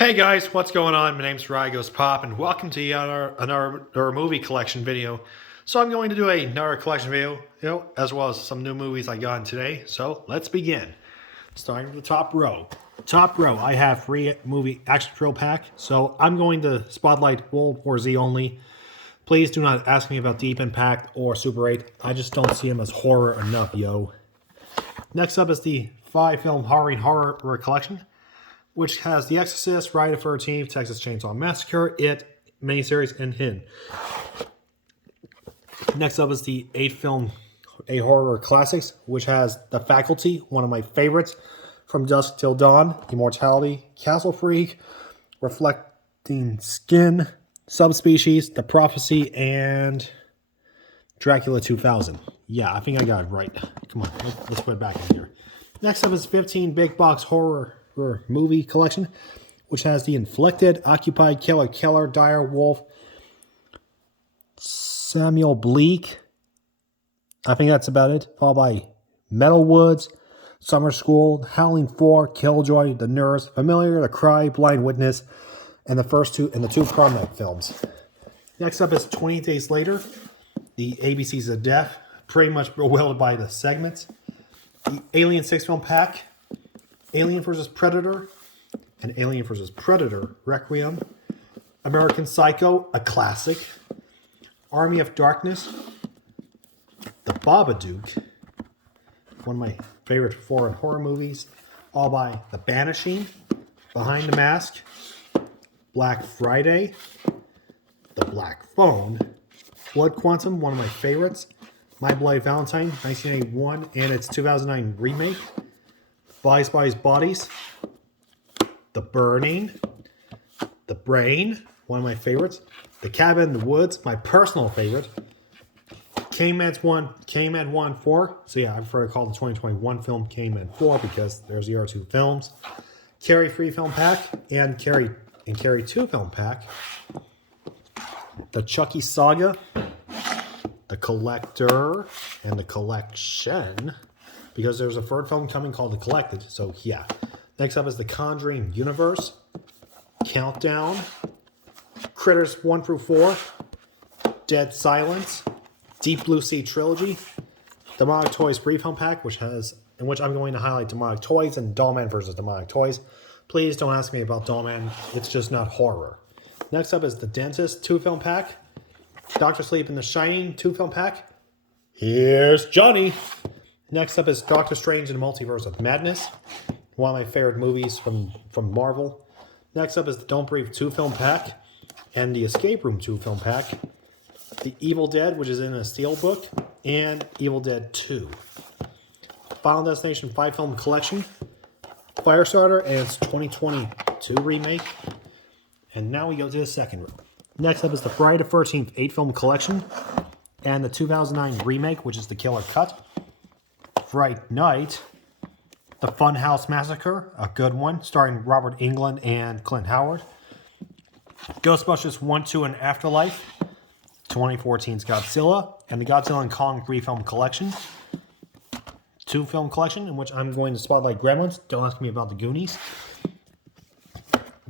Hey guys, what's going on? My name's Rygos Pop, and welcome to another movie collection video. So I'm going to do another collection video, as well as some new movies I got in today. So let's begin. Starting with the top row. Top row, I have free movie action thrill pack. So I'm going to spotlight World War Z only. Please do not ask me about Deep Impact or Super 8. I just don't see them as horror enough, yo. Next up is the 5-film Halloween horror collection, which has The Exorcist, Friday the 13th, Texas Chainsaw Massacre, It, miniseries, and Hin. Next up is the 8-film horror classics, which has The Faculty, one of my favorites, From Dusk Till Dawn, Immortality, Castle Freak, Reflecting Skin, Subspecies, The Prophecy, and Dracula 2000. Yeah, I think I got it right. Come on, let's put it back in here. Next up is 15 big box horror movie collection, which has The Inflicted, Occupied, Killer, Dire Wolf, Samuel Bleak. I think that's about it. Followed by Metal Woods, Summer School, Howling 4, Killjoy, The Nurse, Familiar, The Cry, Blind Witness, and the two Prom Night films. Next up is 20 Days Later, the ABCs of Death, pretty much bewildered by the segments. The Alien 6-film pack, Alien vs. Predator, and Alien vs. Predator Requiem, American Psycho, a classic, Army of Darkness, The Babadook, one of my favorite foreign horror movies, all by The Banishing, Behind the Mask, Black Friday, The Black Phone, Blood Quantum, one of my favorites, My Bloody Valentine, 1981, and its 2009 remake, Bodies, Bodies, The Burning, The Brain, one of my favorites, The Cabin in the Woods, my personal favorite, K-Med 1 4, so yeah, I prefer to call the 2021 film K-Med 4 because there's the other two films, Carrie 3 film pack, and Carrie 2 film pack, The Chucky Saga, The Collector, and The Collection, because there's a third film coming called The Collected, so yeah. Next up is The Conjuring Universe, Countdown, Critters 1 through 4, Dead Silence, Deep Blue Sea Trilogy, Demonic Toys Brief Film Pack, in which I'm going to highlight Demonic Toys and Dollman versus Demonic Toys. Please don't ask me about Dollman, it's just not horror. Next up is The Dentist 2 film pack, Doctor Sleep and The Shining 2 film pack. Here's Johnny. Next up is Doctor Strange and the Multiverse of Madness, one of my favorite movies from Marvel. Next up is the Don't Breathe 2 film pack and the Escape Room 2 film pack, The Evil Dead, which is in a steelbook, and Evil Dead 2. Final Destination 5 film collection, Firestarter and its 2022 remake. And now we go to the second row. Next up is the Friday the 13th 8 film collection and the 2009 remake, which is The Killer Cut. Fright Night, The Funhouse Massacre, a good one, starring Robert Englund and Clint Howard. Ghostbusters 1, 2, and Afterlife, 2014's Godzilla, and the Godzilla and Kong 3 film collection. 2 film collection, in which I'm going to spotlight Gremlins. Don't ask me about the Goonies.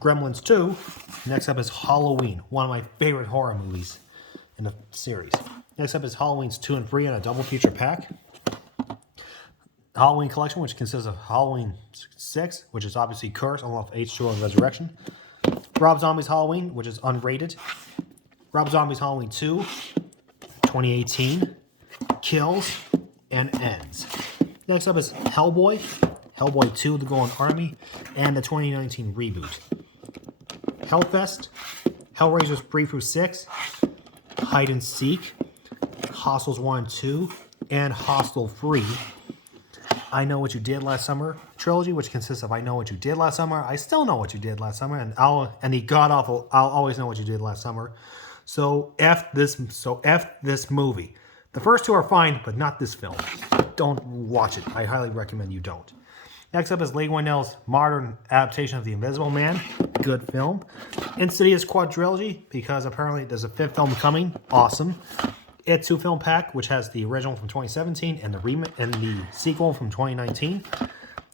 Gremlins 2. Next up is Halloween, one of my favorite horror movies in the series. Next up is Halloween's 2 and 3 in a double feature pack. Halloween collection, which consists of Halloween 6, which is obviously Curse, along with H2O and Resurrection. Rob Zombie's Halloween, which is unrated. Rob Zombie's Halloween 2, 2018. Kills, and Ends. Next up is Hellboy, Hellboy 2, The Golden Army, and the 2019 reboot. Hellfest, Hellraisers 3 through 6, Hide and Seek, Hostels 1 and 2, and Hostel 3. I Know What You Did Last Summer trilogy, which consists of I Know What You Did Last Summer, I Still Know What You Did Last Summer, and the god-awful I'll Always Know What You Did Last Summer. So F this movie. The first two are fine, but not this film. Don't watch it. I highly recommend you don't. Next up is Leigh Whannell's modern adaptation of The Invisible Man. Good film. Insidious quadrilogy, because apparently there's a 5th film coming. Awesome. It 2 film pack, which has the original from 2017 and the sequel from 2019.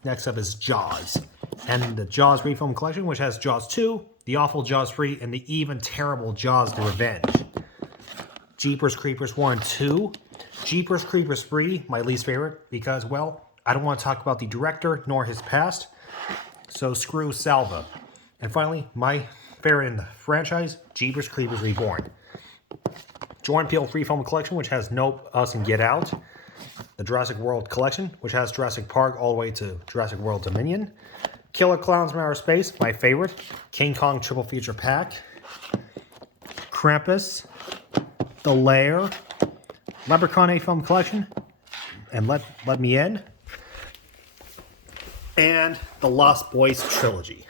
Next up is Jaws. And the Jaws Refilm Collection, which has Jaws 2, the awful Jaws 3, and the even terrible Jaws The Revenge. Jeepers Creepers 1 and 2. Jeepers Creepers 3, my least favorite, because, well, I don't want to talk about the director nor his past, so screw Salva. And finally, my favorite in the franchise, Jeepers Creepers Reborn. Jordan Peele Freefilm Collection, which has Nope, Us, and Get Out. The Jurassic World Collection, which has Jurassic Park all the way to Jurassic World Dominion. Killer Clowns from Outer Space, my favorite. King Kong Triple Feature Pack. Krampus. The Lair. Leprechaun A-Film Collection. And Let Me In. And the Lost Boys Trilogy.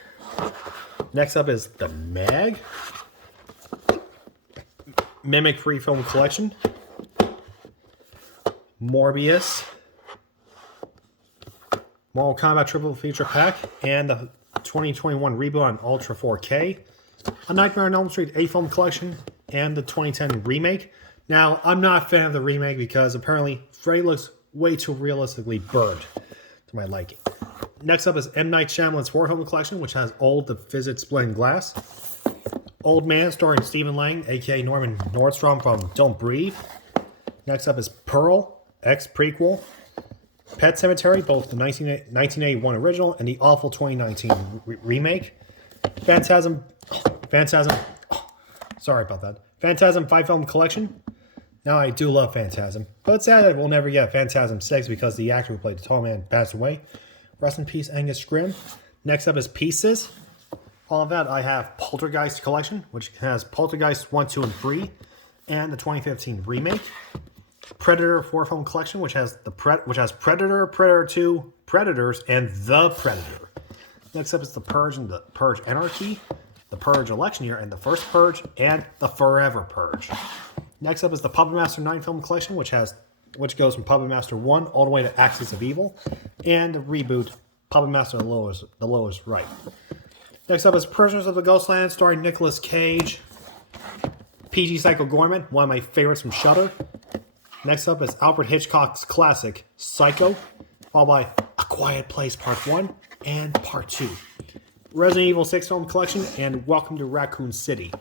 Next up is the Meg. Mimic Freefilm Collection. Morbius. Mortal Kombat Triple Feature Pack. And the 2021 reboot on Ultra 4K. A Nightmare on Elm Street A-Film Collection. And the 2010 remake. Now, I'm not a fan of the remake because apparently Freddy looks way too realistically burned to my liking. Next up is M. Night Shyamalan's Horror Film Collection, which has Old, the Physics Blend Glass. Old Man, starring Stephen Lang, a.k.a. Norman Nordstrom from Don't Breathe. Next up is Pearl, X prequel. Pet Sematary, both the 1981 original and the awful 2019 remake. Phantasm, sorry about that. Phantasm 5-film collection. Now, I do love Phantasm, but it's sad that we'll never get Phantasm 6 because the actor who played the tall man passed away. Rest in peace, Angus Scrimm. Next up is Pieces. All of that, I have Poltergeist Collection, which has Poltergeist 1, 2, and 3, and the 2015 remake. Predator 4-film collection, which has Predator, Predator 2, Predators, and The Predator. Next up is The Purge and The Purge Anarchy, The Purge Election Year, and The First Purge, and The Forever Purge. Next up is the Puppet Master 9-film collection, which goes from Puppet Master 1 all the way to Axis of Evil, and the reboot Puppet Master The Lowest Right. Next up is Prisoners of the Ghostland, starring Nicolas Cage. PG Psycho Gorman, one of my favorites from Shudder. Next up is Alfred Hitchcock's classic, Psycho, followed by A Quiet Place Part 1 and Part 2. Resident Evil 6 film collection, and Welcome to Raccoon City.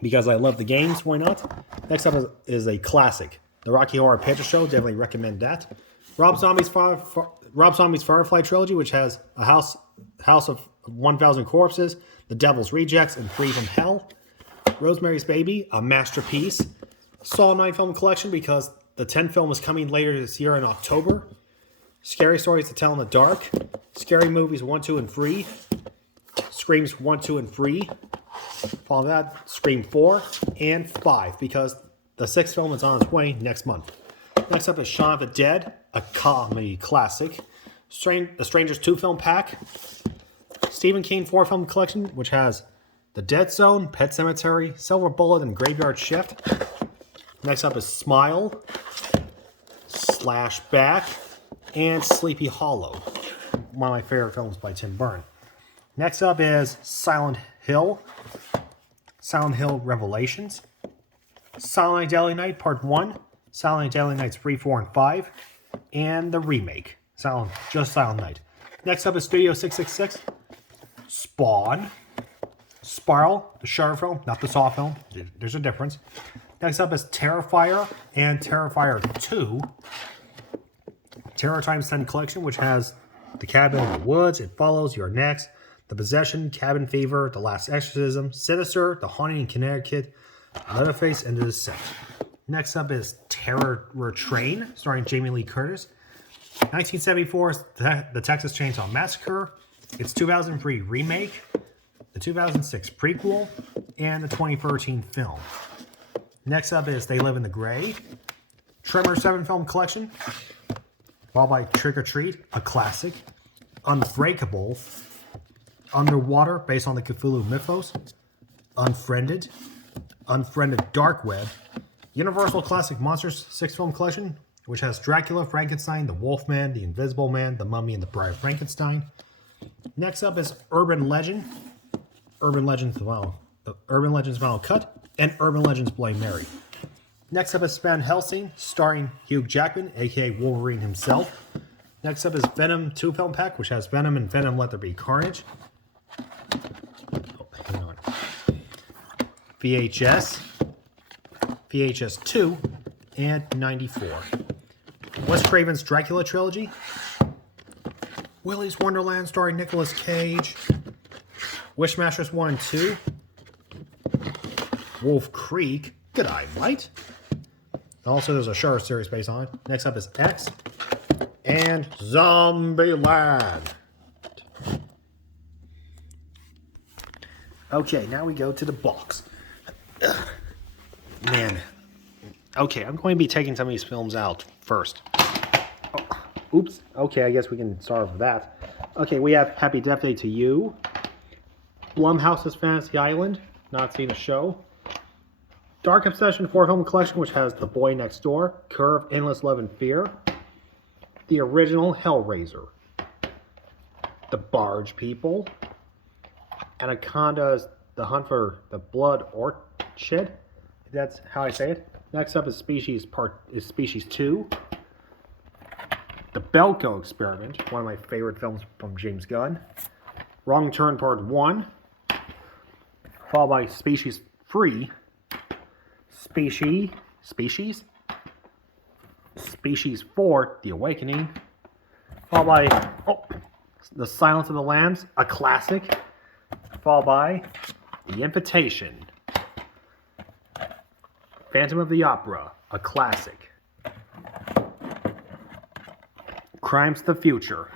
Because I love the games, why not? Next up is a classic, The Rocky Horror Picture Show, definitely recommend that. Rob Zombie's Firefly Trilogy, which has a House of 1,000 Corpses, The Devil's Rejects, and Free from Hell. Rosemary's Baby, a masterpiece. Saw 9 film collection because the 10th film is coming later this year in October. Scary Stories to Tell in the Dark. Scary Movies 1, 2, and 3. Screams 1, 2, and 3. Follow that, Scream 4 and 5, because the 6th film is on its way next month. Next up is Shaun of the Dead, a comedy classic. The Strangers 2 film pack. Stephen King 4 film collection, which has The Dead Zone, Pet Sematary, Silver Bullet, and Graveyard Shift. Next up is Smile, Slashback, and Sleepy Hollow, one of my favorite films by Tim Burton. Next up is Silent Hill Revelations, Silent Night, Deadly Night Part 1, Silent Night, Deadly Nights 3, 4, and 5, and the remake, Silent Night. Next up is Studio 666, Spawn, Spiral, the Shudder film, not the Saw film, there's a difference. Next up is Terrifier and Terrifier 2, Terror Times 10 collection, which has The Cabin in the Woods, It Follows, You're Next, The Possession, Cabin Fever, The Last Exorcism, Sinister, The Haunting in Connecticut, Leatherface, and The Descent. Next up is Terror Train, starring Jamie Lee Curtis. 1974's The Texas Chainsaw Massacre, its 2003 remake, the 2006 prequel, and the 2013 film. Next up is They Live in the Gray, Tremor 7 film collection, followed by Trick or Treat, a classic, Unbreakable, Underwater, based on the Cthulhu mythos, Unfriended Dark Web, Universal Classic Monsters 6 film collection, which has Dracula, Frankenstein, the Wolfman, the Invisible Man, the Mummy, and the Bride of Frankenstein. Next up is Urban Legends Final Cut, and Urban Legends Bloody Mary. Next up is Van Helsing, starring Hugh Jackman, aka Wolverine himself. Next up is Venom 2 film pack, which has Venom and Venom Let There Be Carnage. Oh, hang on. VHS, VHS 2, and 94. Wes Craven's Dracula trilogy. Willy's Wonderland starring Nicolas Cage. Wishmasters 1 and 2. Wolf Creek. Good eye, Light. Also, there's a Shutter series based on it. Next up is X. And Zombieland. Okay, now we go to the box. Ugh. Man. Okay, I'm going to be taking some of these films out first. Oh, oops. Okay, I guess we can start with that. Okay, we have Happy Death Day to You. Blumhouse's Fantasy Island. Not seen a show. Dark Obsession 4-film collection, which has The Boy Next Door, Curve, Endless Love and Fear. The original Hellraiser. The Barge People. Anaconda's The Hunt for the Blood Orchid. That's how I say it. Next up is Species 2. The Belko Experiment, one of my favorite films from James Gunn. Wrong Turn Part 1. Followed by Species 3. Species 4, The Awakening. Followed by The Silence of the Lambs, a classic. Followed by The Invitation. Phantom of the Opera, a classic. Crimes of the Future.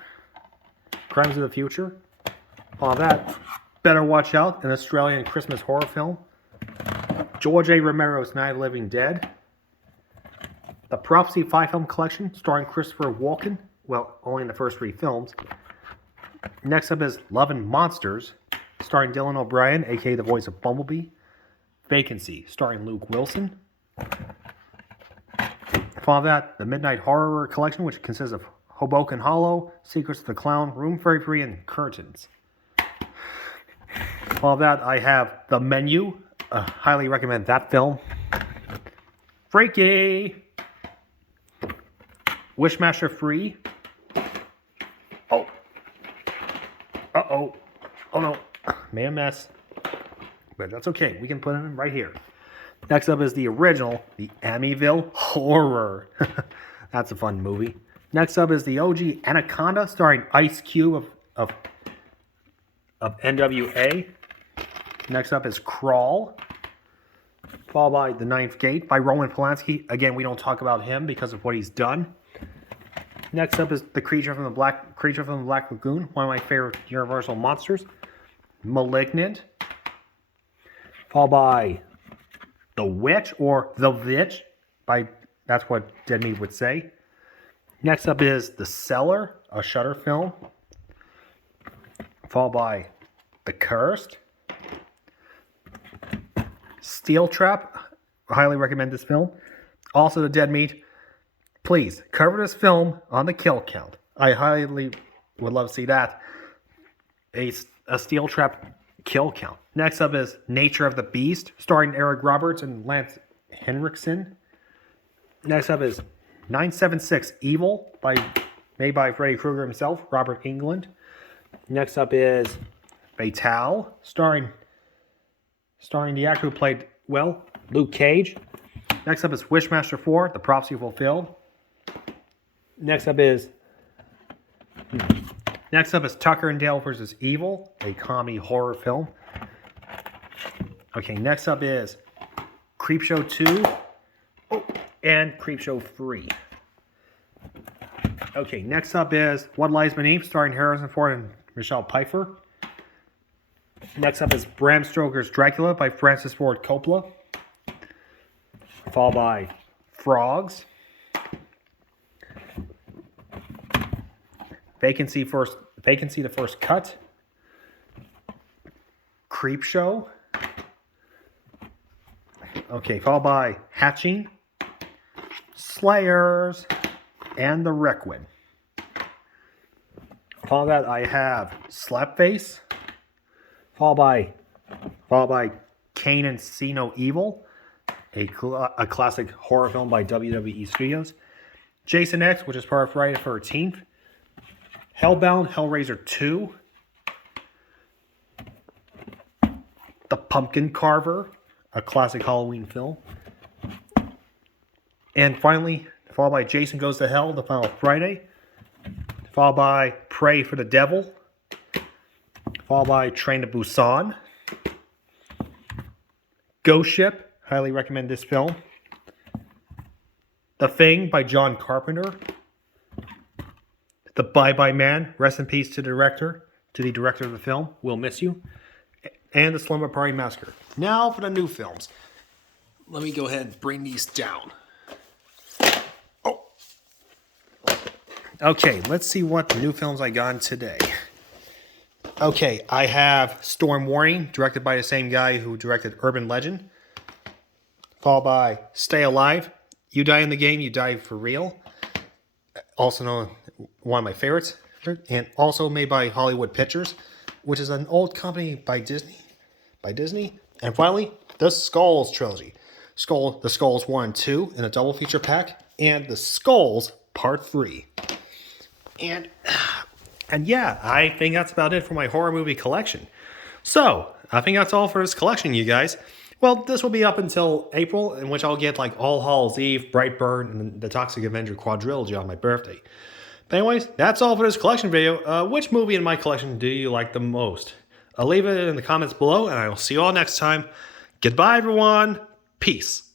All that. Better Watch Out, an Australian Christmas horror film. George A. Romero's Night of the Living Dead. The Prophecy 5-film collection, starring Christopher Walken. Well, only in the first 3 films. Next up is Love and Monsters, starring Dylan O'Brien, aka the voice of Bumblebee. Vacancy, starring Luke Wilson. Follow that, the Midnight Horror collection, which consists of Hoboken Hollow, Secrets of the Clown, Room 33, and Curtains. Follow that, I have The Menu. Highly recommend that film. Freaky! Wishmaster 3. Oh. Uh-oh. Oh no. Made a mess. But that's okay. We can put it in right here. Next up is the original, the Amityville Horror. That's a fun movie. Next up is the OG Anaconda, starring Ice Cube of NWA. Next up is Crawl. Followed by The Ninth Gate by Roman Polanski. Again, we don't talk about him because of what he's done. Next up is The Creature from the Black Lagoon, one of my favorite Universal monsters. Malignant. Followed by The Witch, or The Vitch, that's what Dead Meat would say. Next up is The Cellar, a Shudder film. Followed by The Cursed. Steel Trap, I highly recommend this film. Also The Dead Meat. Please, cover this film on the kill count. I highly would love to see that. A Steel Trap kill count. Next up is Nature of the Beast, starring Eric Roberts and Lance Henriksen. Next up is 976 Evil, made by Freddy Krueger himself, Robert Englund. Next up is Fatale, starring the actor who played, Luke Cage. Next up is Wishmaster 4, The Prophecy Fulfilled. Next up is Tucker and Dale vs. Evil, a comedy horror film. Okay, next up is Creepshow 2 and Creepshow 3. Okay, next up is What Lies Beneath, starring Harrison Ford and Michelle Pfeiffer. Next up is Bram Stoker's Dracula by Francis Ford Coppola. Followed by Frogs. Vacancy the First Cut. Creepshow. Okay, followed by Hatching, Slayers, and The Requiem. Follow that, I have Slapface. Followed by Kane and See No Evil, a classic horror film by WWE Studios. Jason X, which is part of Friday the 13th. Hellbound, Hellraiser 2, The Pumpkin Carver, a classic Halloween film. And finally, followed by Jason Goes to Hell, the final Friday. Followed by Pray for the Devil. Followed by Train to Busan. Ghost Ship, highly recommend this film. The Thing by John Carpenter. The Bye Bye Man, rest in peace to the director of the film, we'll miss you. And the Slumber Party Massacre. Now for the new films. Let me go ahead and bring these down. Oh. Okay, let's see what new films I got today. Okay, I have Storm Warning, directed by the same guy who directed Urban Legend. Followed by Stay Alive. You die in the game, you die for real. Also known one of my favorites. And also made by Hollywood Pictures, which is an old company by Disney. And finally, the Skulls trilogy. The Skulls 1 and 2 in a double feature pack. And the Skulls Part 3. And yeah, I think that's about it for my horror movie collection. So, I think that's all for this collection, you guys. Well, this will be up until April, in which I'll get like All Hallows Eve, Brightburn, and the Toxic Avenger quadrilogy on my birthday. But anyways, that's all for this collection video. Which movie in my collection do you like the most? Leave it in the comments below, and I will see you all next time. Goodbye, everyone. Peace.